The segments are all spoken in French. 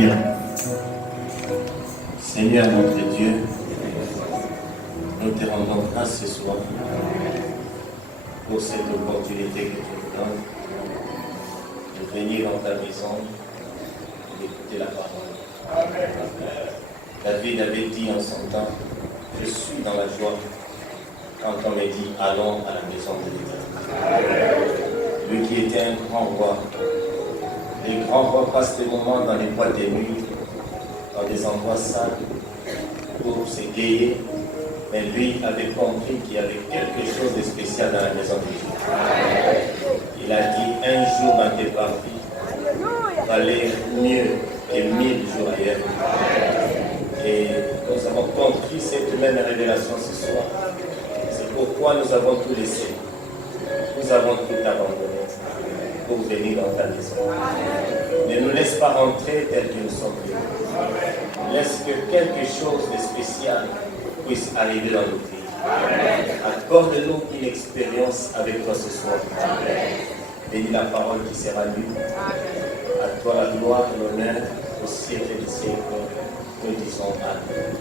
prions. Seigneur notre Dieu, nous te rendons grâce ce soir pour cette opportunité que tu nous donnes de venir dans ta maison et d'écouter la parole. David avait dit en son temps, je suis dans la joie quand on me dit allons à la maison de l'Éternel. Lui qui était un grand roi. Les grands rois passent des moments dans les boîtes des nuits, dans des endroits sales, pour s'égayer. Mais lui avait compris qu'il y avait quelque chose de spécial dans la maison de Dieu. Il a dit, un jour dans tes parties, valait mieux que 1000 jours ailleurs. Et nous avons compris cette même révélation ce soir. C'est pourquoi nous avons tout laissé. Nous avons tout abandonné pour venir dans ta maison. Ne nous laisse pas rentrer tel que nous sommes venus. Laisse que quelque chose de spécial puisse arriver dans nos vies. Accorde-nous une expérience avec toi ce soir. Bénis la parole qui sera lue. À toi la gloire et l'honneur au siècle des siècles. Nous disons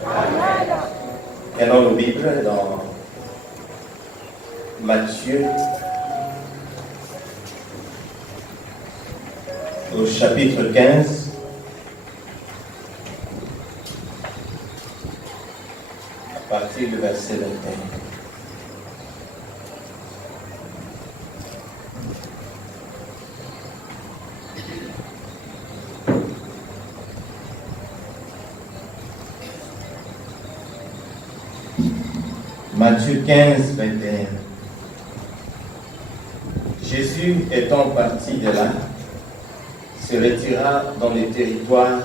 Amen. Prenons nos Bibles dans Matthieu au chapitre 15. À partir du verset 21. Matthieu 15, 21. Jésus étant parti de là, se retira dans les territoires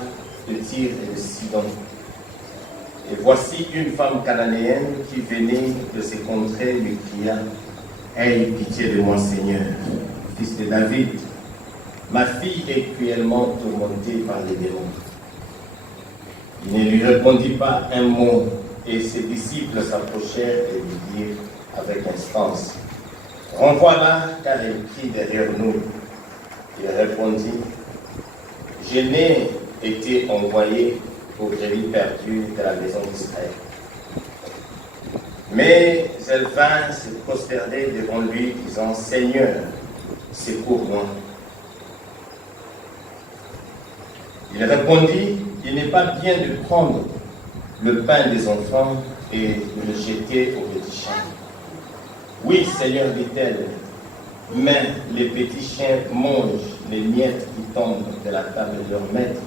de Tyr et de Sidon. Et voici une femme cananéenne qui venait de ces contrées lui cria, « Aie pitié de moi, Seigneur, fils de David, ma fille est cruellement tourmentée par les démons. » Il ne lui répondit pas un mot, et ses disciples s'approchèrent et lui dirent avec instance, « Renvoie-la, car elle crie derrière nous. » Il répondit, « Je n'ai été envoyé pour brebis perdues de la maison d'Israël. » Mais elle vint se prosterner devant lui, disant, « Seigneur, secours-moi. » Il répondit, « Il n'est pas bien de prendre le pain des enfants et de le jeter aux petits chiens. » « Oui, Seigneur, dit-elle, mais les petits chiens mangent les miettes qui tombent de la table de leur maître. »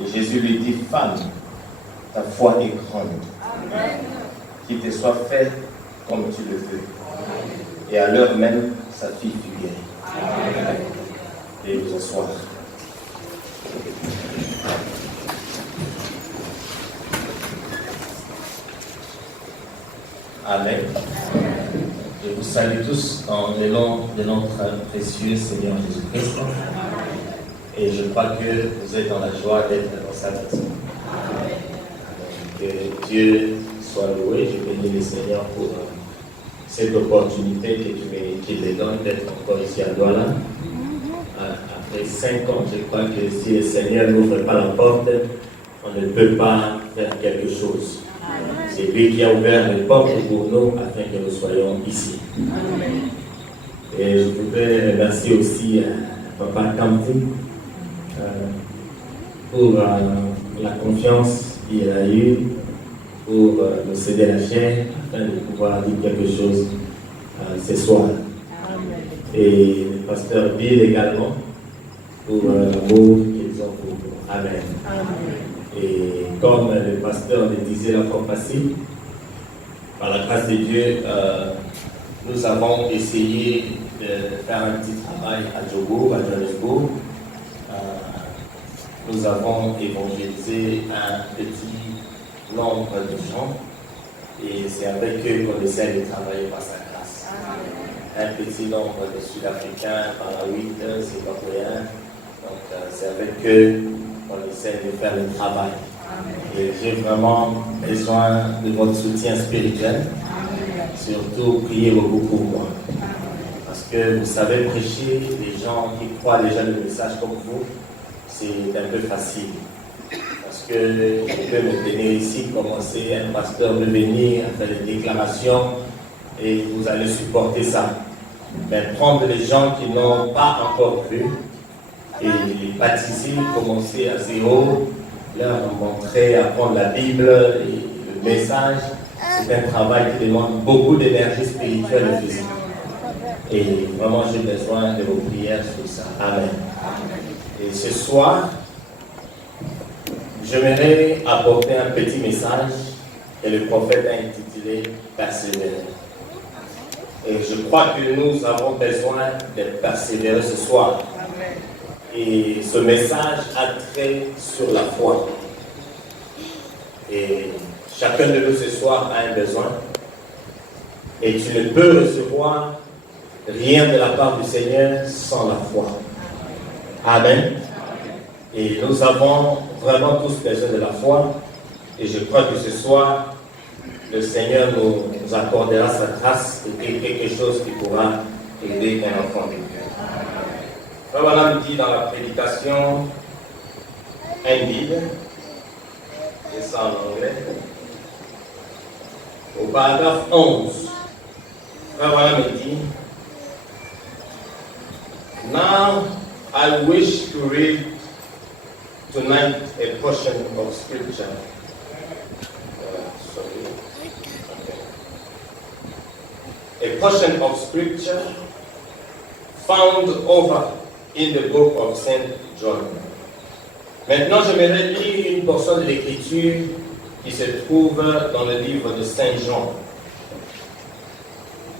Et Jésus lui dit, « Femme, ta foi est grande. Qu'il te soit fait comme tu le veux. » Et à l'heure même, sa fille fut guérie. Et nous asseoir. Amen. Je vous salue tous dans le nom de notre précieux Seigneur Jésus-Christ. Et je crois que vous êtes dans la joie d'être dans sa maison. Que Dieu soit loué. Je bénis le Seigneur pour cette opportunité qu'il me donne d'être encore ici à Douala. Après 5 ans, je crois que si le Seigneur n'ouvre pas la porte, on ne peut pas faire quelque chose. C'est lui qui a ouvert les portes pour nous afin que nous soyons ici. Et je voudrais remercier aussi Papa Kamti pour la confiance qu'il a eue pour nous céder la chair afin de pouvoir dire quelque chose ce soir. Et le pasteur Bill également pour l'amour qu'ils ont pour nous. Amen. Et comme le pasteur le disait la fois passée, par la grâce de Dieu, nous avons essayé de faire un petit travail à Djogo, à Johannesburg. Nous avons évangélisé un petit nombre de gens et c'est avec eux qu'on essaie de travailler par sa grâce. Un petit nombre de Sud-Africains, par la 8, Zimbabwéens. Donc c'est avec eux qu'on essaie de faire le travail. Et j'ai vraiment besoin de votre soutien spirituel. Surtout, priez beaucoup pour moi. Parce que vous savez prêcher, les gens qui croient déjà le message comme vous, c'est un peu facile. Parce que je peux me tenir ici, commencer, un pasteur de venir, faire des déclarations, et vous allez supporter ça. Mais prendre les gens qui n'ont pas encore cru, et les baptiser, commencer à zéro, leur montrer, apprendre la Bible et le message, c'est un travail qui demande beaucoup d'énergie spirituelle et physique. Et vraiment, j'ai besoin de vos prières sur ça. Amen. Et ce soir, j'aimerais apporter un petit message et le prophète a intitulé « Persévérer ». Et je crois que nous avons besoin de persévérer ce soir. Et ce message a trait sur la foi. Et chacun de nous ce soir a un besoin. Et tu ne peux recevoir rien de la part du Seigneur sans la foi. Amen. Et nous avons vraiment tous besoin de la foi. Et je crois que ce soir, le Seigneur nous accordera sa grâce et quelque chose qui pourra aider un enfant de Dieu. Frère Branham dit dans la prédication Indeed, et ça en anglais, au paragraphe 11, Frère Branham dit, Now I wish to read tonight a portion of scripture. A portion of scripture found over in the book of Saint John. Maintenant, j'aimerais lire une portion de l'écriture qui se trouve dans le livre de Saint Jean.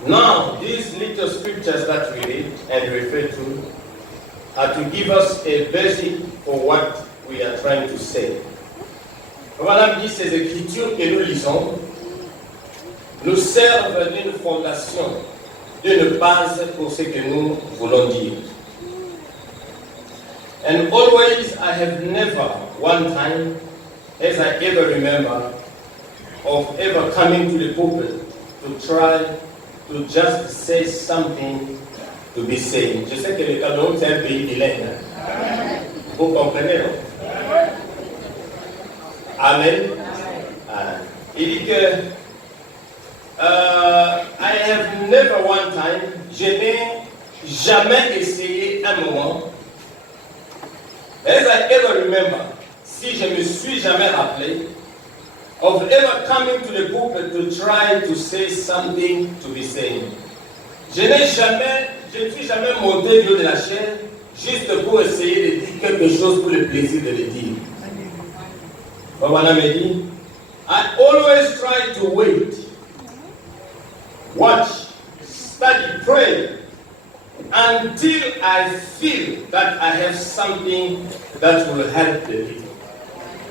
Now, these little scriptures that we read and refer to are to give us a basic for what we are trying to say. Voilà, dit ces écritures que nous lisons nous servent d'une fondation, d'une base pour ce que nous voulons dire. And always I have never one time, as I ever remember, of ever coming to the pulpit to try to just say something to be saying. Je sais que le Cameroun c'est un pays bilingue. Vous comprenez, non? Amen. Il dit que I have never one time, je n'ai jamais essayé un moment, as I ever remember, si je me suis jamais rappelé, of ever coming to the pulpit to try to say something to be saying. Je ne suis jamais monté du haut de la chair juste pour essayer de dire quelque chose pour le plaisir de le dire. Voilà, me dit, I always try to wait, watch, study, pray, until I feel that I have something that will help the people.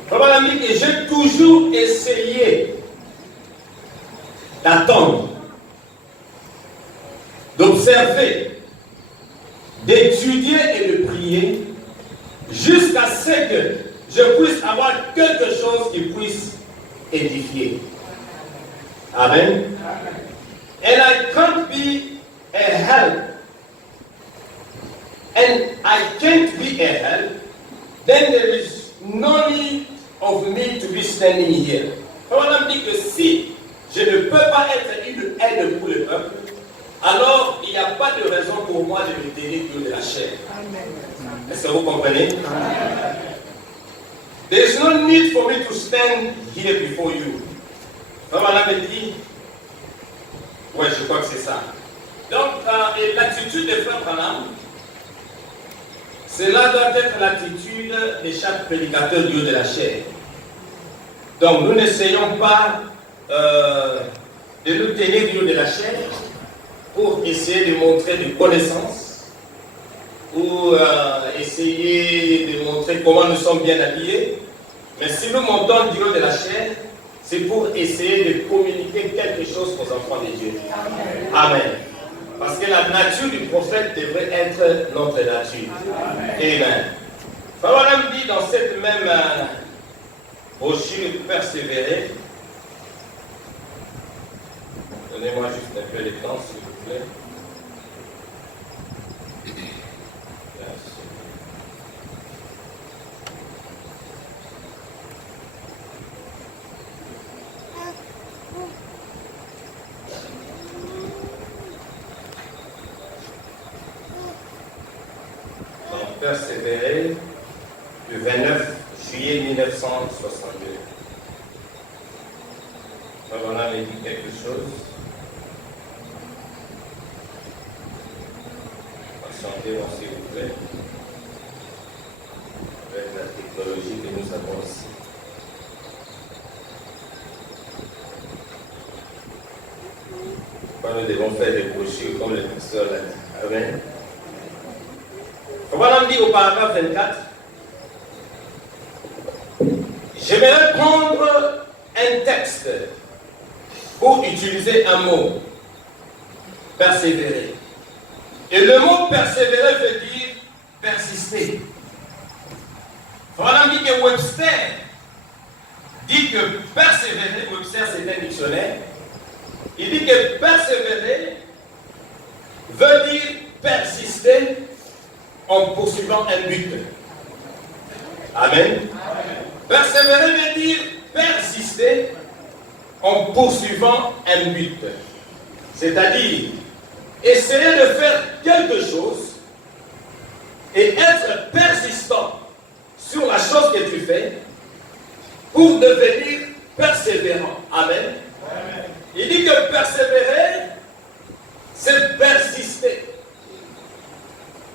Voilà, me dit que j'ai toujours essayé d'attendre, d'observer, d'étudier et de prier jusqu'à ce que je puisse avoir quelque chose qui puisse édifier. Amen. And I can't be a help. And I can't be a help. Then there is no need of me to be standing here. On me dit que si je ne peux pas être une aide pour le peuple, alors il n'y a pas de raison pour moi de me tenir de la chair. Est-ce que vous comprenez? There is no need for me to stand here before you. Voilà, me dit, ouais, je crois que c'est ça. Donc, l'attitude de Frère Branham, cela doit être l'attitude de chaque prédicateur du haut de la chair. Donc, nous n'essayons pas de nous tenir du haut de la chair pour essayer de montrer des connaissances, ou essayer de montrer comment nous sommes bien habillés. Mais si nous montons du haut de la chair, c'est pour essayer de communiquer quelque chose aux enfants de Dieu. Amen. Parce que la nature du prophète devrait être notre nature. Amen. Voilà, me dit dans cette même brochure persévérer. Donnez-moi juste un peu de temps, s'il vous plaît. persévérer le 29 juillet 1962. On a dit quelque chose. Patientez, s'il vous plaît. Avec la technologie que nous avons ici. Nous devons faire des brochures comme le pasteur l'a dit. Amen. Voilà, on dit au paragraphe 24. J'aimerais prendre un texte pour utiliser un mot. Persévérer. Et le mot persévérer veut dire persister. Voilà, on dit que Webster dit que persévérer, Webster c'est un dictionnaire. Il dit que persévérer veut dire persister en poursuivant un but. Amen. Persévérer veut dire persister en poursuivant un but. C'est-à-dire essayer de faire quelque chose et être persistant sur la chose que tu fais pour devenir persévérant. Amen. Il dit que persévérer, c'est persister.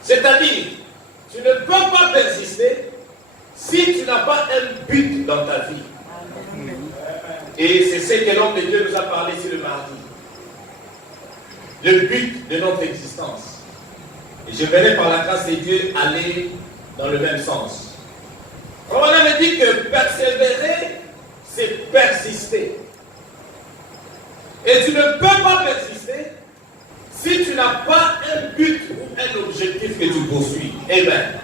C'est-à-dire, tu ne peux pas persister si tu n'as pas un but dans ta vie. Et c'est ce que l'homme de Dieu nous a parlé ici le mardi. Le but de notre existence. Et je verrai par la grâce de Dieu aller dans le même sens. On avait dit que persévérer, c'est persister. Et tu ne peux pas persister si tu n'as pas un but ou un objectif que tu poursuis. Amen.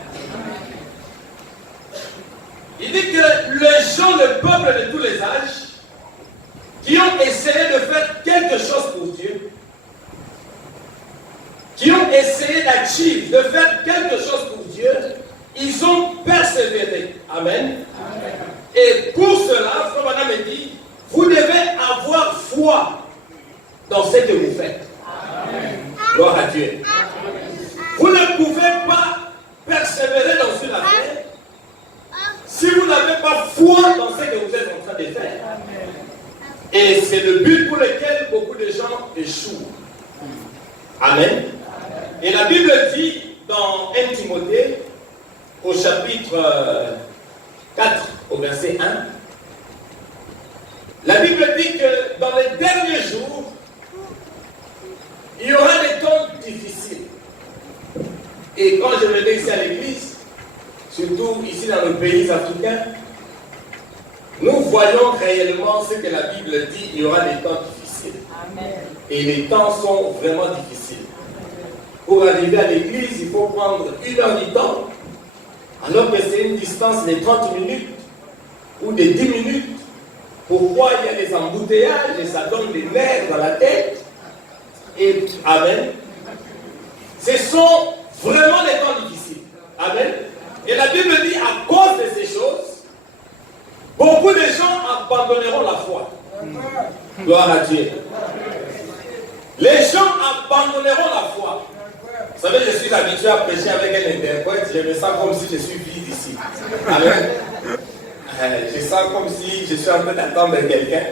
Il dit que les gens, le peuple de tous les âges, qui ont essayé de faire quelque chose pour Dieu, qui ont essayé de faire quelque chose pour Dieu, ils ont persévéré. Amen. Et pour cela, Frère Madame me dit, vous devez avoir foi dans ce que vous faites. Amen. Gloire à Dieu. Vous ne pouvez pas persévérer dans une affaire si vous n'avez pas foi dans ce que vous êtes en train de faire. Et c'est le but pour lequel beaucoup de gens échouent. Amen. Et la Bible dit dans 1 Timothée, au chapitre 4, au verset 1, la Bible dit que dans les derniers jours, il y aura des temps difficiles. Et quand je venais ici à l'église, surtout ici dans nos pays africains, nous voyons réellement ce que la Bible dit, il y aura des temps difficiles. Amen. Et les temps sont vraiment difficiles. Pour arriver à l'église, il faut prendre 1 heure du temps, alors que c'est une distance de 30 minutes ou de 10 minutes. Pourquoi il y a des embouteillages et ça donne des nerfs dans la tête? Et Amen. Ce sont vraiment des temps difficiles. Amen. Et la Bible dit, à cause de ces choses, beaucoup de gens abandonneront la foi. Gloire à Dieu. Les gens abandonneront la foi. Vous savez, je suis habitué à prêcher avec un interprète, je me sens comme si je suis vide ici. Amen. Je sens comme si je suis en train d'attendre quelqu'un.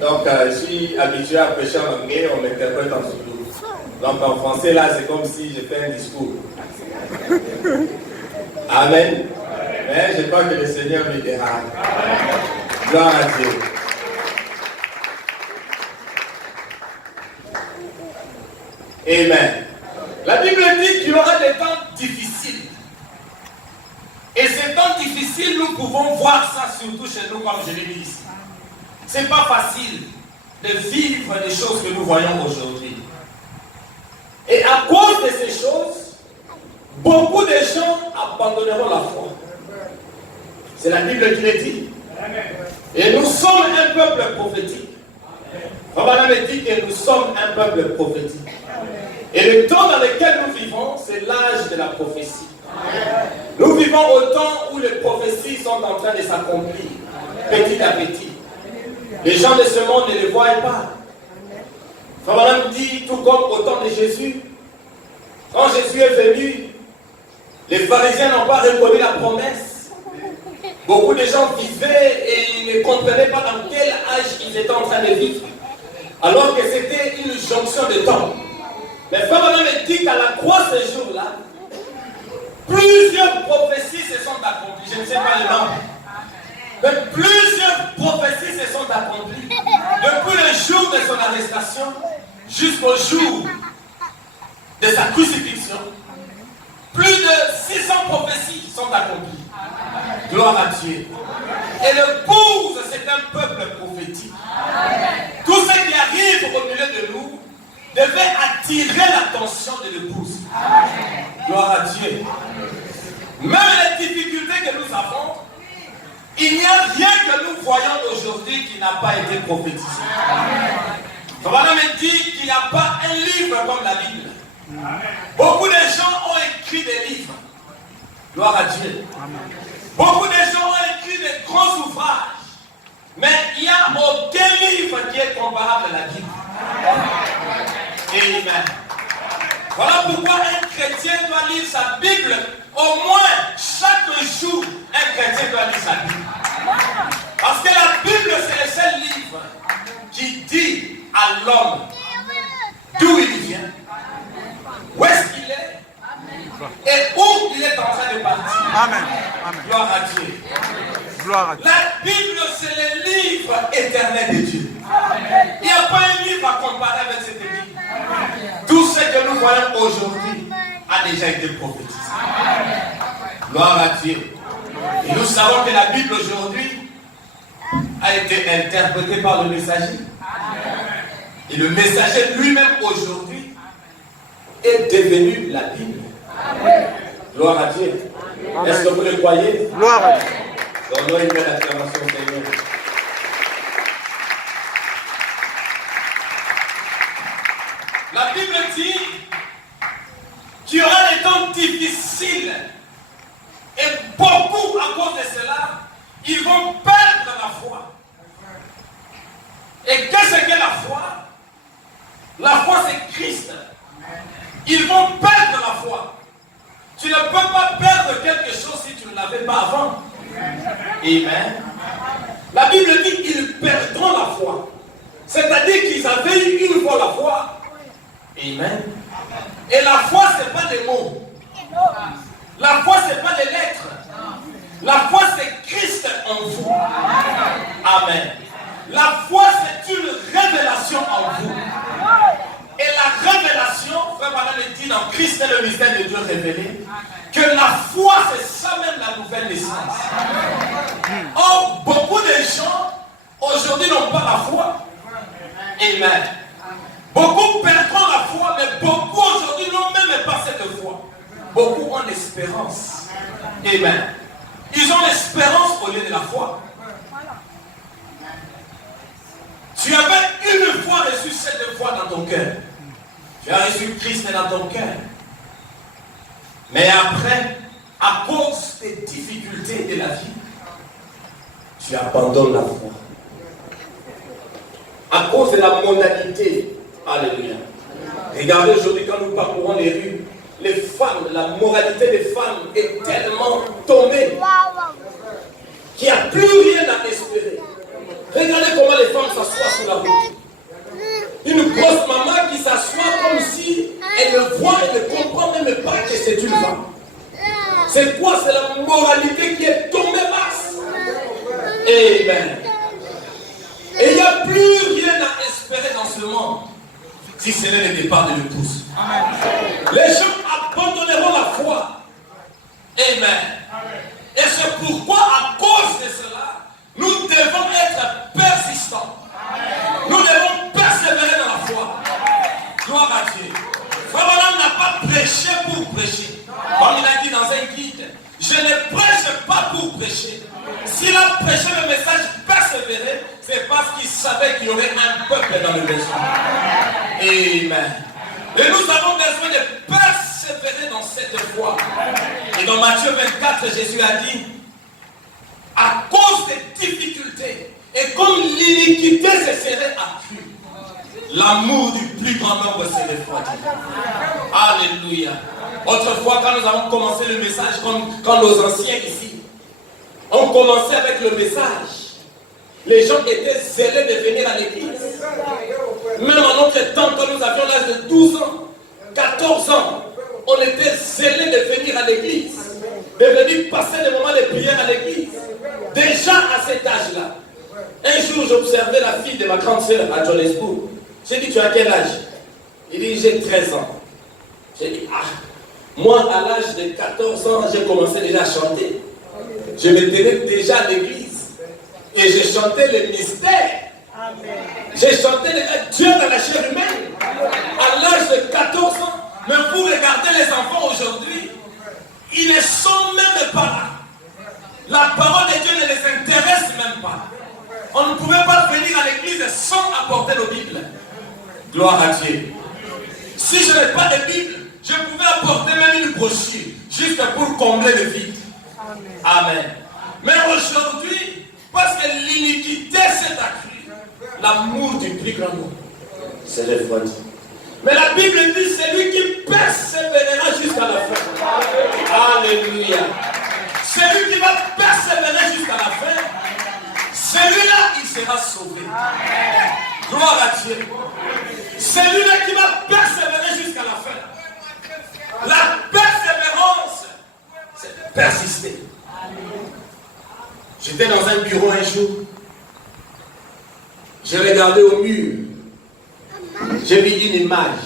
Donc, je suis habitué à prêcher en anglais, on m'interprète en zoulou. Donc, en français, là, c'est comme si je fais un discours. Amen. Mais je crois que le Seigneur m'aidera. Gloire à Dieu. Amen. La Bible dit qu'il y aura des temps difficiles. Et ces temps difficiles, nous pouvons voir ça surtout chez nous, comme je l'ai dit ici. Ce n'est pas facile de vivre les choses que nous voyons aujourd'hui. Et à cause de ces choses, beaucoup de gens abandonneront la foi. C'est la Bible qui le dit. Et nous sommes un peuple prophétique. Rabbanah me dit que nous sommes un peuple prophétique. Et le temps dans lequel nous vivons, c'est l'âge de la prophétie. Nous vivons au temps où les prophéties sont en train de s'accomplir, petit à petit. Les gens de ce monde ne les voient pas. Rabbanah me dit, tout comme au temps de Jésus, quand Jésus est venu, Les pharisiens n'ont pas reconnu la promesse. Beaucoup de gens vivaient et ils ne comprenaient pas dans quel âge ils étaient en train de vivre. Alors que c'était une jonction de temps. Mais Frère me dit qu'à la croix ce jour-là, plusieurs prophéties se sont accomplies. Je ne sais pas le nombre. Mais plusieurs prophéties se sont accomplies. Depuis le jour de son arrestation jusqu'au jour de sa crucifixion, plus de 600 prophéties sont accomplies. Gloire à Dieu. Et l'épouse, c'est un peuple prophétique. Tout ce qui arrive au milieu de nous devait attirer l'attention de l'épouse. Gloire à Dieu. Même les difficultés que nous avons, il n'y a rien que nous voyons aujourd'hui qui n'a pas été prophétisé. Voilà me dit qu'il n'y a pas un livre comme la Bible. Beaucoup de gens ont écrit des livres. Gloire à Dieu. Beaucoup de gens ont écrit des grands ouvrages. Mais il n'y a aucun livre qui est comparable à la Bible. Amen. Voilà pourquoi un chrétien doit lire sa Bible. Au moins, chaque jour, un chrétien doit lire sa Bible. Parce que la Bible, c'est le seul livre qui dit à l'homme d'où il vient, où est-ce qu'il est, et où il est en train de partir. Amen. Amen. Gloire à Dieu. Gloire à Dieu. La Bible, c'est le livre éternel de Dieu. Il n'y a pas un livre à comparer avec cette Bible. Tout ce que nous voyons aujourd'hui a déjà été prophétisé. Gloire à Dieu. Et nous savons que la Bible aujourd'hui a été interprétée par le messager. Et le messager lui-même aujourd'hui est devenu la Bible. Gloire à Dieu. Est-ce que vous le croyez? Gloire à Dieu. Donnons une belle acclamation au Seigneur. La Bible dit qu'il y aura des temps difficiles. Et beaucoup, à cause de cela, ils vont perdre la foi. Et qu'est-ce que la foi? La foi, c'est Christ. Ils vont perdre la foi. Tu ne peux pas perdre quelque chose si tu ne l'avais pas avant. Amen. La Bible dit qu'ils perdront la foi. C'est-à-dire qu'ils avaient eu une fois la foi. Amen. Et la foi, ce n'est pas des mots. La foi, ce n'est pas des lettres. La foi, c'est Christ en vous. Amen. La foi, c'est une révélation en vous. Et la révélation, Frère Madame le dit dans Christ est le mystère de Dieu révélé, que la foi, c'est ça même la nouvelle naissance. Or, beaucoup de gens, aujourd'hui, n'ont pas la foi. Amen. Beaucoup perdront la foi, mais beaucoup aujourd'hui n'ont même pas cette foi. Beaucoup ont l'espérance. Amen. Ils ont l'espérance au lieu de la foi. Tu avais une fois reçu cette foi dans ton cœur. Tu as reçu Christ dans ton cœur. Mais après, à cause des difficultés de la vie, tu abandonnes la foi. À cause de la mondanité. Alléluia. Regardez aujourd'hui quand nous parcourons les rues, les femmes, la moralité des femmes est tellement tombée qu'il n'y a plus rien à espérer. Regardez comment les femmes s'assoient sur la route. Une grosse maman qui s'assoit comme si elle ne voit et ne comprend même pas que c'est une femme. C'est quoi? C'est la moralité qui est tombée basse. Amen. Et il n'y a plus rien à espérer dans ce monde si ce n'est le départ de l'épouse. Les gens abandonneront la foi. Amen. Et c'est pourquoi, à cause de cela, nous devons être persistants. Nous devons persévérer dans la foi. Gloire à Dieu. Frère Branham n'a pas prêché pour prêcher. Comme il a dit dans un guide, je ne prêche pas pour prêcher. S'il a prêché le message persévérer, c'est parce qu'il savait qu'il y aurait un peuple dans le besoin. Amen. Et nous avons besoin de persévérer dans cette foi. Et dans Matthieu 24, Jésus a dit, à cause des difficultés, et comme l'iniquité se serait accrue, l'amour du plus grand nombre se refroidit. Alléluia. Autrefois, quand nous avons commencé le message, quand nos anciens ici ont commencé avec le message, les gens étaient zélés de venir à l'église. Même en notre temps, quand nous avions l'âge de 12 ans, 14 ans, on était zélés de venir à l'église, de venir passer des moments de prière à l'église. Déjà à cet âge-là. Un jour, j'observais la fille de ma grande sœur à Johannesburg. J'ai dit, tu as quel âge? Il dit, j'ai 13 ans. J'ai dit, ah, moi, à l'âge de 14 ans, j'ai commencé déjà à chanter. Je me tenais déjà à l'église. Et j'ai chanté le mystère. J'ai chanté Dieu dans la chair humaine. À l'âge de 14 ans. Mais vous regardez les enfants aujourd'hui, ils ne sont même pas là. La parole de Dieu ne les intéresse même pas. On ne pouvait pas venir à l'église sans apporter nos Bibles. Gloire à Dieu. Si je n'ai pas de Bible, je pouvais apporter même une brochure, juste pour combler le vide. Amen. Mais aujourd'hui, parce que l'iniquité s'est accrue, l'amour du plus grand nombre s'est refroidi. Mais la Bible dit, c'est lui qui persévérera jusqu'à la fin. Alléluia. C'est lui qui va persévérer jusqu'à la fin. Celui-là, il sera sauvé. Gloire à Dieu. Celui-là qui va persévérer jusqu'à la fin. La persévérance, c'est persister. J'étais dans un bureau un jour. J'ai regardé au mur. J'ai vu une image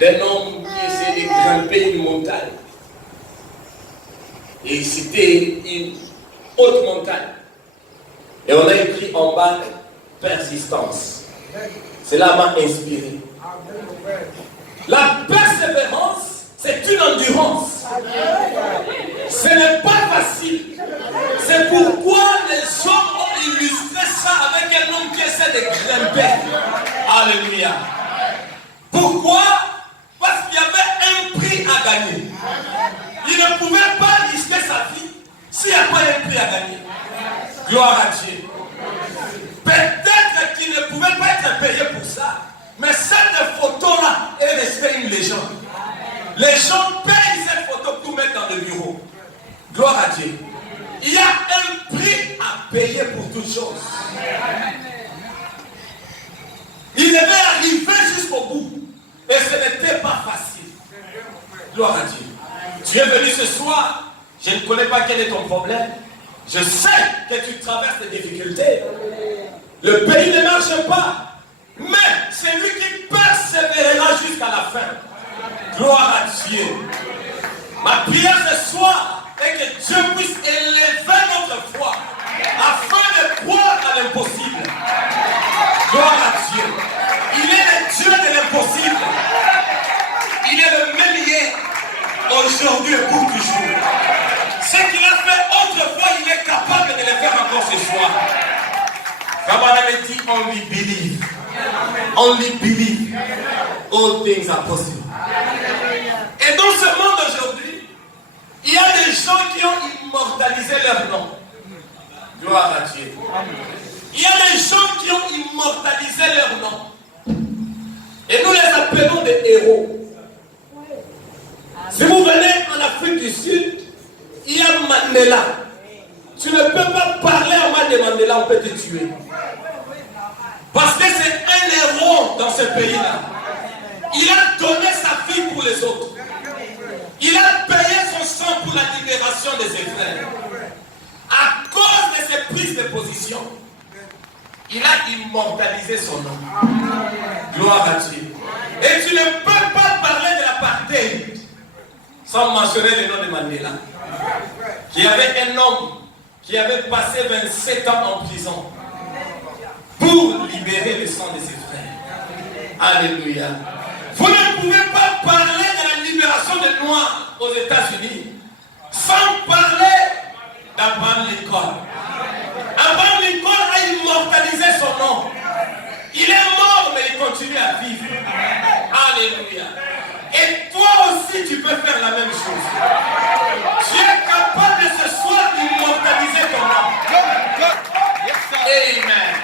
d'un homme qui essayait de grimper une montagne. Et c'était une haute montagne. Et on a écrit en bas persistance. Cela m'a inspiré. La persévérance, c'est une endurance. Ce n'est pas facile. C'est pourquoi les hommes ont illustré ça avec un homme qui essaie de grimper. Alléluia. Pourquoi? Parce qu'il y avait un prix à gagner. Il ne pouvait pas risquer sa vie s'il n'y a pas un prix à gagner. Gloire à Dieu. Peut-être qu'il ne pouvait pas être payé pour ça, mais cette photo-là est restée une légende. Les gens payent cette photo pour mettre dans le bureau. Gloire à Dieu. Il y a un prix à payer pour toutes choses. Il devait arriver jusqu'au bout. Et ce n'était pas facile. Gloire à Dieu. Tu es venu ce soir. Je ne connais pas quel est ton problème. Je sais que tu traverses des difficultés. Le pays ne marche pas. Mais c'est lui qui persévérera jusqu'à la fin. Gloire à Dieu. Ma prière ce soir est que Dieu puisse élever notre foi afin de croire à l'impossible. Gloire à Dieu. Il est le Dieu de l'impossible. Il est le même hier, aujourd'hui et pour toujours. Ce qu'il a fait autrefois, il est capable de le faire encore ce soir. Comme on avait dit, only believe. Only believe. All things are possible. Et dans ce monde aujourd'hui, il y a des gens qui ont immortalisé leur nom. Gloire à Dieu. Il y a des gens qui ont immortalisé leur nom. Et nous les appelons des héros. Si vous venez en Afrique du Sud, il y a Mandela. Tu ne peux pas parler à moi de Mandela, on peut te tuer. Parce que c'est un héros dans ce pays-là. Il a donné sa vie pour les autres. Il a payé son sang pour la libération de ses frères. À cause de ses prises de position, il a immortalisé son nom. Gloire à Dieu. Et tu ne peux pas parler de l'apartheid sans mentionner le nom de Mandela. Qui y avait un homme qui avait passé 27 ans en prison pour libérer le sang de ses frères. Alléluia. Vous ne pouvez pas parler de la libération des Noirs aux États-Unis sans parler d'Abraham Lincoln. Abraham Lincoln a immortalisé son nom. Il est mort, mais il continue à vivre. Alléluia. Et toi aussi, tu peux faire la même chose. Tu es capable de ce soir d'immortaliser ton nom. Amen.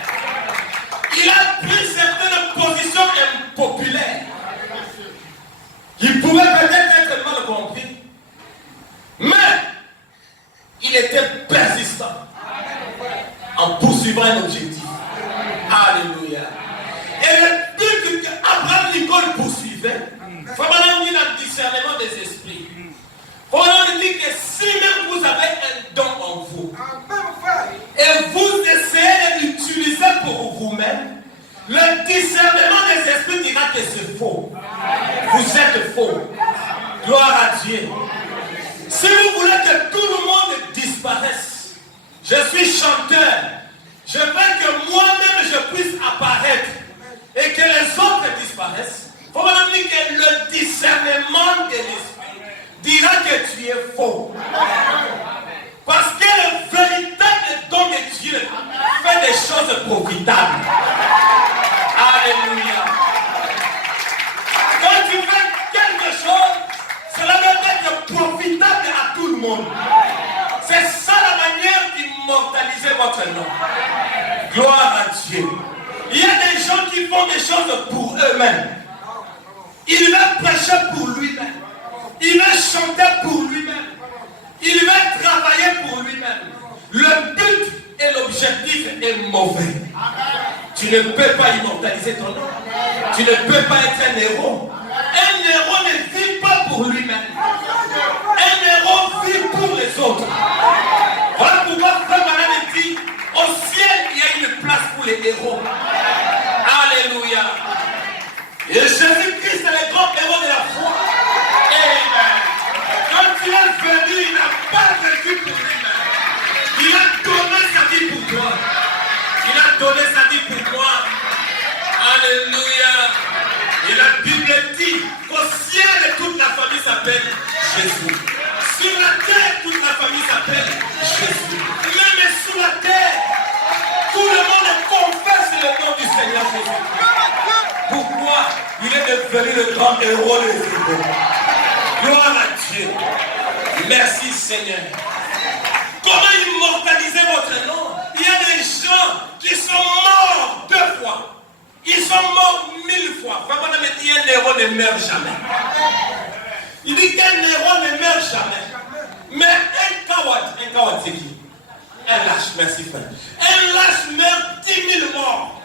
Il a pris certaines positions impopulaires. Il pouvait peut-être poursuivra un objectif. Alléluia. Et le but qu'Abraham Lincoln poursuivait, il faut vraiment dire dans le discernement des esprits. Il faut vraiment dire que si même vous avez un don en vous, et vous essayez de l'utiliser pour vous-même, le discernement des esprits dira que c'est faux. Vous êtes faux. Gloire à Dieu. Si vous voulez que tout le monde disparaisse, je suis chanteur, je veux que moi-même je puisse apparaître et que les autres disparaissent. Il faut vraiment dire que le discernement de l'esprit dira que tu es faux. Parce que le véritable don de Dieu fait des choses profitables. Alléluia. Quand tu fais quelque chose, cela doit être profitable à tout le monde. C'est ça la manière d'immortaliser votre nom. Gloire à Dieu. Il y a des gens qui font des choses pour eux-mêmes. Il va prêcher pour lui-même. Il va chanter pour lui-même. Il va travailler pour lui-même. Le but et l'objectif est mauvais. Tu ne peux pas immortaliser ton nom. Tu ne peux pas être un héros. Un héros ne vit pas pour lui-même. Un héros vit pour les autres. Voilà pourquoi Frère Manan dit, au ciel, il y a une place pour les héros. Alléluia. Et Jésus-Christ est le grand héros de la foi. Amen. Quand il est venu, il n'a pas vécu pour lui-même. Il a donné sa vie pour toi. Il a donné sa vie pour moi. Alléluia. Et la Bible dit qu'au ciel, toute la famille s'appelle Jésus. Sur la terre, toute la famille s'appelle Jésus. Même sous la terre, tout le monde confesse le nom du Seigneur Jésus. Pourquoi? Il est devenu le grand héros des héros. Gloire à Dieu. Merci Seigneur. Comment immortaliser votre nom? Il y a des gens qui sont morts 2 fois. Ils sont morts 1000 fois. Papa me dit un héros ne meurt jamais. Il dit qu'un héros ne meurt jamais. Mais un coward c'est qui? Un lâche, merci frère. Un lâche meurt 10 000 morts.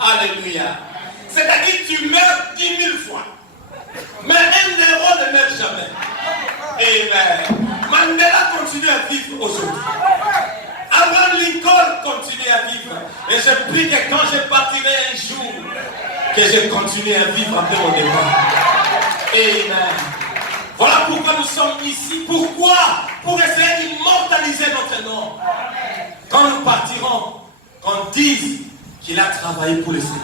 Alléluia. C'est-à-dire que tu meurs 10 000 fois. Mais un héros ne meurt jamais. Amen. Mandela continue à vivre aujourd'hui. Abraham Lincoln continue à vivre. Et je prie que quand je partirai un jour, que je continue à vivre après mon départ. Amen. Voilà pourquoi nous sommes ici. Pourquoi? Pour essayer d'immortaliser notre nom. Quand nous partirons, qu'on dise qu'il a travaillé pour le Seigneur.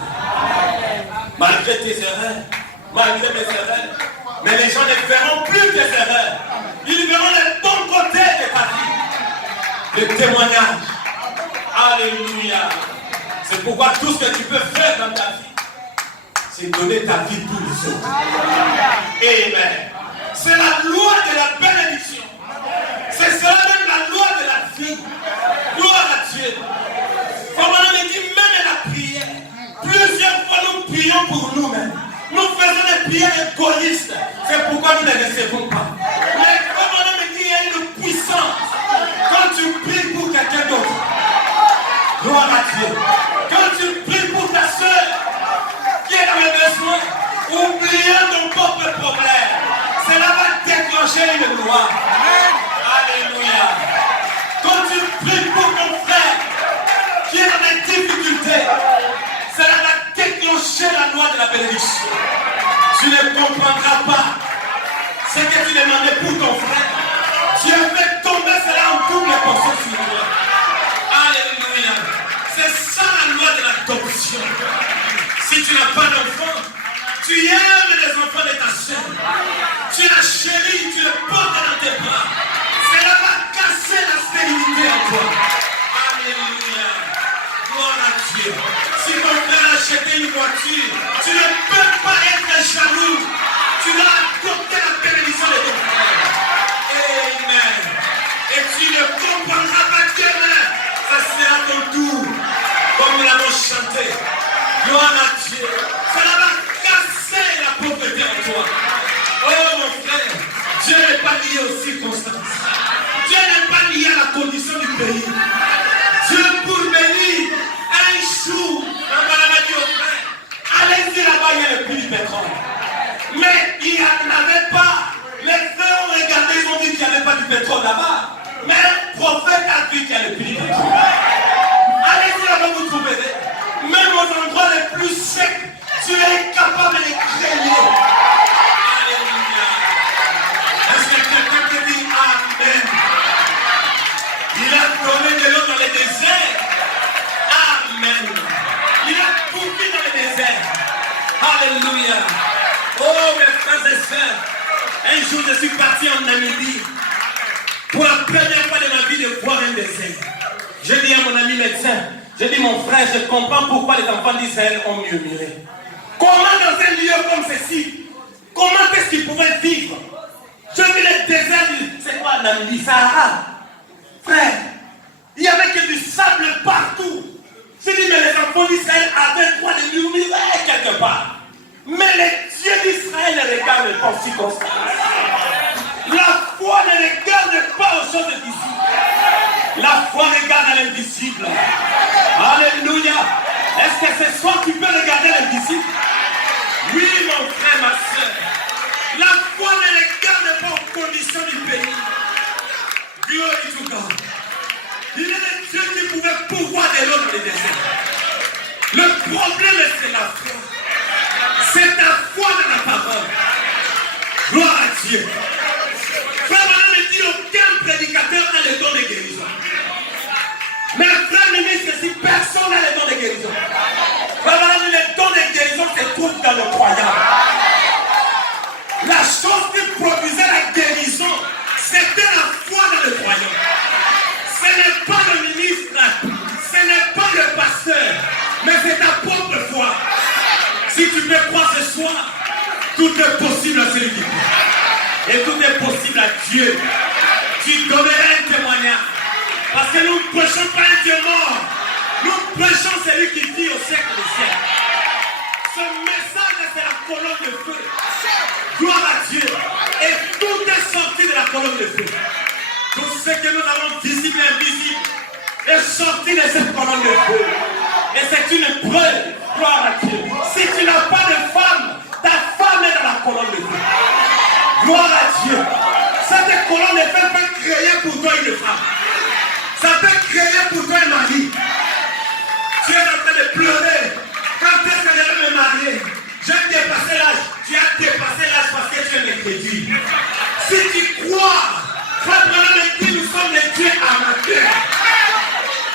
Malgré tes erreurs, malgré mes erreurs, mais les gens ne verront plus tes erreurs. Ils verront le bon côté de ta vie. Le témoignage. Alléluia. C'est pourquoi tout ce que tu peux faire dans ta vie, c'est donner ta vie pour les autres. Amen. C'est la loi de la bénédiction. C'est cela même la loi de la vie. Gloire à Dieu. Comme on a dit, même la prière. Plusieurs fois nous prions pour nous-mêmes. Nous faisons des prières égoïstes. C'est pourquoi nous ne les recevons pas. Mais comme on a dit, il y a une puissance. Quand tu pries pour quelqu'un d'autre. Gloire à Dieu. Quand tu pries pour ta soeur qui est dans le besoin, oubliant ton propre problème, cela va déclencher une loi. Alléluia. Quand tu pries pour ton frère qui est dans des difficultés, cela va déclencher la loi de la bénédiction. Tu ne comprendras pas ce que tu demandais pour ton frère. Tu as fait tomber cela en double portion sur toi. Alléluia. C'est ça la loi de l'adoption. Si tu n'as pas d'enfant, tu aimes les enfants de ta soeur. Tu la chéris, tu le portes dans tes bras. Cela va casser la stérilité en toi. Alléluia. Gloire à Dieu. Si ton frère a acheté une voiture, tu ne peux pas être jaloux. Tu dois adopter la bénédiction de ton frère. Amen. Et tu ne comprendras pas demain. Ça sera ton tour. Comme nous l'avons chanté. Gloire à Dieu. Cela va casser la pauvreté en toi. Oh mon frère, Dieu n'est pas lié aux circonstances. Dieu n'est pas lié à la condition du pays. Dieu pour bénir pétrole là-bas. Mais un prophète a dit qu'il y a le puits de Dieu. Allez-y là-bas, vous trouvez. Même aux endroits les plus secs, tu es capable de les créer. Alléluia. Est-ce que quelqu'un peut dire Amen? Il a donné de l'eau dans les déserts. Amen. Il a coupé dans les déserts. Alléluia. Oh mes frères et sœurs, un jour je suis parti en Namibie pour la première fois de ma vie de voir un désert. Je dis à mon ami médecin, je dis mon frère, je comprends pourquoi les enfants d'Israël ont murmuré. Comment dans un lieu comme ceci, comment est-ce qu'ils pouvaient vivre? Je vis le désert, c'est quoi Namibie? Sahara. Frère, il n'y avait que du sable partout. Je dis mais les enfants d'Israël avaient le droit de murmurer quelque part. Mais les dieux d'Israël ne regardent pas aux circonstances. La foi ne regarde pas aux choses visibles. La foi regarde à l'invisible. Alléluia. Est-ce que ce soir tu peux regarder l'invisible? Oui, mon frère, ma soeur. La foi ne regarde pas aux conditions du pays. Glory to God. Il y a des dieux qui pouvaient pouvoir de l'eau dans les déserts. Le problème, c'est la foi. C'est ta foi dans la parole. Gloire à Dieu. Frère Madame me dit aucun prédicateur n'a le don de guérison. Mais le frère ministre, si personne n'a le don de guérison. Frère Madame, le don de guérison se trouve dans le croyant. La chose qui produisait la guérison, c'était la foi dans le croyant. Ce n'est pas le ministre, ce n'est pas le pasteur, mais c'est ta propre foi. Si tu peux croire ce soir, tout est possible à celui qui croit. Et tout est possible à Dieu. Tu donneras un témoignage. Parce que nous ne prêchons pas un Dieu mort. Nous prêchons celui qui vit au siècle des siècles. Ce message, c'est la colonne de feu. Gloire à Dieu. Et tout est sorti de la colonne de feu. Tout ce que nous avons visible et invisible est sorti de cette colonne de feu. Et c'est une preuve. Gloire à Dieu. Si tu n'as pas de femme, ta femme est dans la colonne de feu. Gloire à Dieu. Cette colonne de feu peut créer pour toi une femme. Ça peut créer pour toi un mari. Tu es en train de pleurer. Quand est-ce que je vais me marier? J'ai dépassé l'âge. Tu as dépassé l'âge parce que tu es mécrédit. Si tu crois, frère Branham dit nous sommes des dieux amateurs.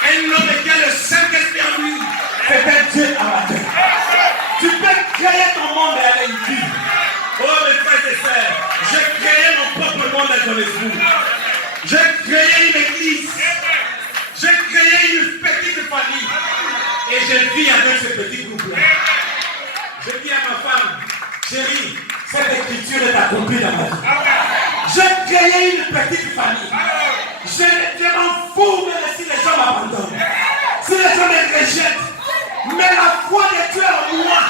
Un homme qui a le Saint-Esprit en lui, c'est un Dieu amateur. Tu peux créer ton monde et aller y vivre. Oh mes frères et sœurs, j'ai créé mon propre monde à Johannesburg. J'ai créé une église. J'ai créé une petite famille. Et je vis avec ce petit groupe-là. Je dis à ma femme, chérie, cette écriture est accomplie dans ma vie. J'ai créé une petite famille. Je m'en fous même si les gens m'abandonnent. Si les gens me rejettent. Mais la foi de Dieu en moi,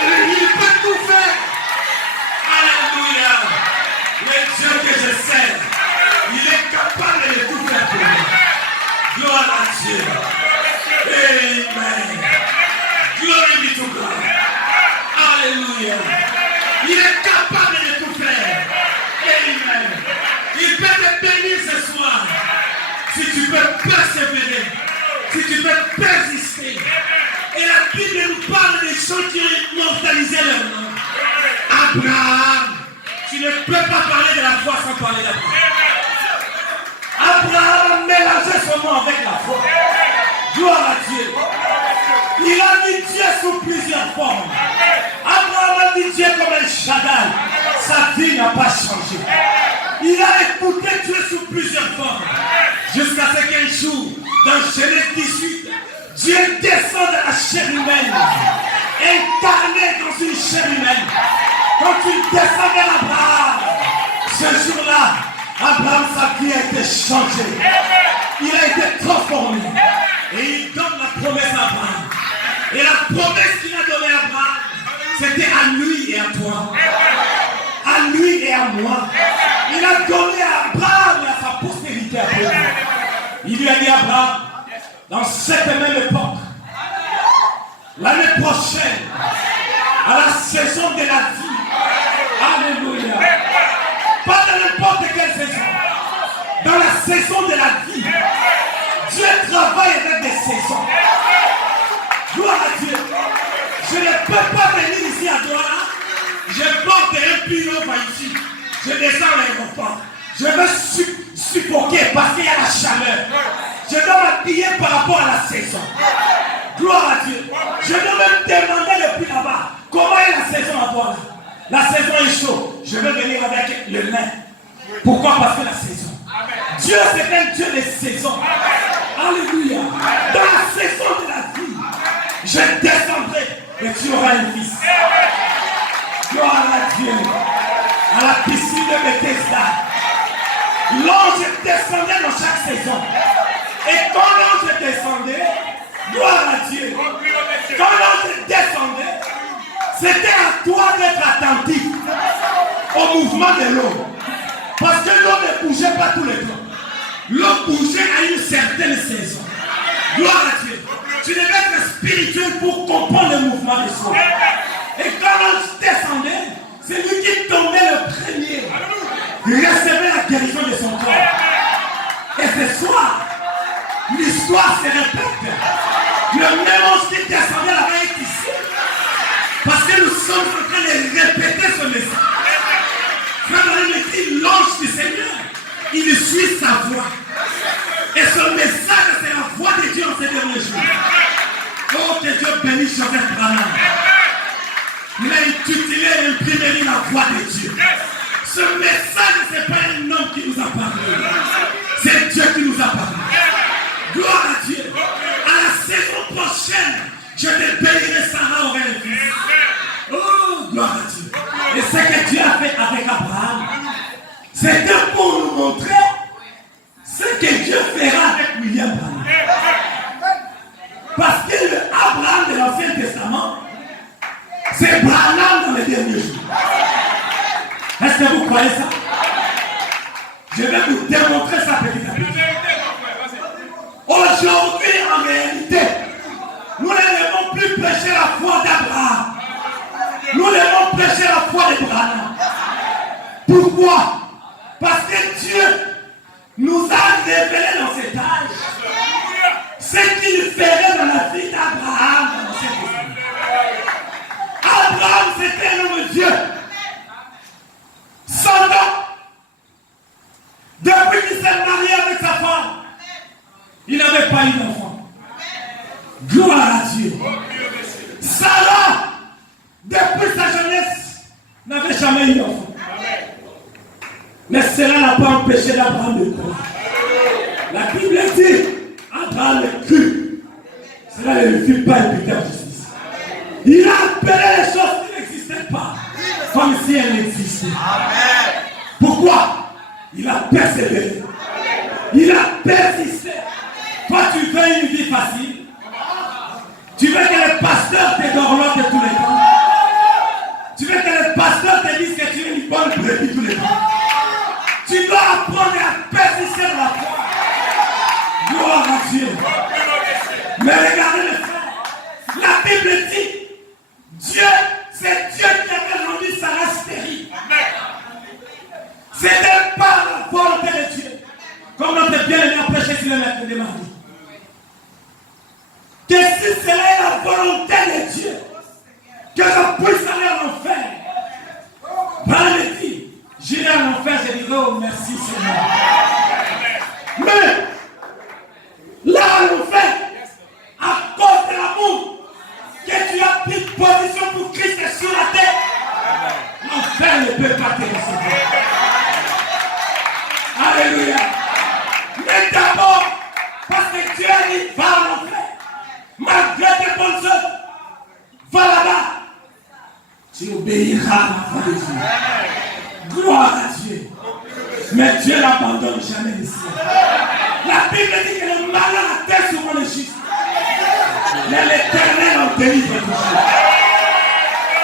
il peut tout faire. Alléluia. Le Dieu que je sers, il est capable de tout faire pour moi. Gloire à Dieu. Amen. Glory be to God. Alléluia. Il est capable de tout faire. Amen. Il peut te bénir ce soir. Si tu peux persévérer. Si tu peux persister. Et la Bible nous parle des gens qui ont immortalisé leur nom. Abraham. Tu ne peux pas parler de la foi sans parler d'Abraham. Abraham mélangeait son nom avec la foi. Gloire à Dieu. Il a dit Dieu sous plusieurs formes. Abraham a dit Dieu comme un Shaddai. Sa vie n'a pas changé. Il a écouté Dieu sous plusieurs formes. Jusqu'à ce qu'un jour, dans Genèse 18, Dieu descend de la chair humaine, incarné dans une chair humaine. Quand il descend vers Abraham, ce jour-là, Abraham, sa vie a été changée. Il a été transformé. Et il donne la promesse à Abraham. Et la promesse qu'il a donnée à Abraham, c'était à lui et à toi. À lui et à moi. Il a donné à Abraham et à sa postérité après lui. Il lui a dit à Abraham, dans cette même époque, l'année prochaine, à la saison de la vie, alléluia, pas dans n'importe quelle saison, saison de la vie. Dieu travaille avec des saisons. Gloire à Dieu. Je ne peux pas venir ici à Douala. Je porte un pylône ici. Je descends à l'aéroport. Je veux suffoquer parce qu'il y a la chaleur. Je dois m'habiller par rapport à la saison. Gloire à Dieu. Je dois me demander depuis là-bas comment est la saison à Douala. La saison est chaude. Je veux venir avec le nain. Pourquoi? Parce que la saison. Dieu, c'est un Dieu des saisons. Alléluia. Dans la saison de la vie, je descendrai et tu auras un fils. Gloire à Dieu. À la piscine de Bethesda. L'ange descendait dans chaque saison. Et quand l'ange descendait, gloire à Dieu. Quand l'ange descendait, c'était à toi d'être attentif au mouvement de l'eau. Parce que l'eau ne bougeait pas tous les temps. L'eau bougeait à une certaine saison. Gloire à Dieu. Tu devais être spirituel pour comprendre le mouvement des choses. Et quand l'ange descendait, c'est lui qui tombait le premier. Il recevait la guérison de son corps. Et ce soir, l'histoire se répète. Le même ange qui descendait là-bas est ici. Parce que nous sommes en train de répéter ce message. Frère Marie me dit, l'ange du Seigneur, il suit sa voix. Et ce message, c'est la voix de Dieu en ces derniers jours. Oh, que Dieu bénisse Joseph Branham. Il a intitulé et imprimé la voix de Dieu. Ce message, ce n'est pas un homme qui nous a parlé. C'est Dieu qui nous a parlé. Gloire à Dieu. À la saison prochaine, je te bénirai Sarah aurait un fils. Oh, gloire à Dieu. Et ce que Dieu a fait avec Abraham, c'était pour nous montrer ce que Dieu fera avec William Branham. Parce que le Abraham de l'Ancien Testament, c'est Branham dans les derniers jours. Est-ce que vous croyez ça? Je vais vous démontrer ça petit à petit. Aujourd'hui, en réalité, nous n'allons plus prêcher la foi d'Abraham. Nous allons prêcher la foi de Branham. Pourquoi? Parce que Dieu nous a révélé dans cet âge ce qu'il ferait dans la vie d'Abraham dans l'Ancien Testament. Abraham, c'était un homme de Dieu. 100 ans. Depuis qu'il s'est marié avec sa femme, il n'avait pas eu d'enfant. Gloire à Dieu. Sarah, depuis sa jeunesse, n'avait jamais eu d'enfant. Mais cela n'a pas empêché d'Abraham de croire. La Bible dit, Abraham le crut. Cela ne lui fut pas imputé à justice. Il a appelé les choses qui n'existaient pas comme si elles existaient. Pourquoi? Il a persévéré. Il a persisté. Toi, tu veux une vie facile. Tu veux que le pasteur te dorlote tous les temps. Tu veux que le pasteur te dise que tu es une bonne brebis tous les temps. Tu dois apprendre à persister dans la foi. Gloire à Dieu. Mais regardez les frères. La Bible dit, Dieu, c'est Dieu qui avait rendu Sarah stérile. C'était pas la volonté de Dieu. Comme notre bien-aimé a prêché sur le maître des maris. Que si cela est la volonté de Dieu, que je puisse aller en enfer. Branham me dit, j'irai en enfer, je dirai oh merci Seigneur. Mais là en enfer, à cause de l'amour que tu as pris position pour Christ sur la terre, l'enfer ne peut pas te recevoir. Alléluia. Mais d'abord, parce que Dieu a dit, va en enfer. Malgré tes bonnes œuvres, va là-bas. Tu obéiras à la voix de Dieu. Gloire à Dieu. Mais Dieu n'abandonne jamais les siens. La Bible dit que le malheur a terre sur le juste. Mais l'Éternel en délivre toujours.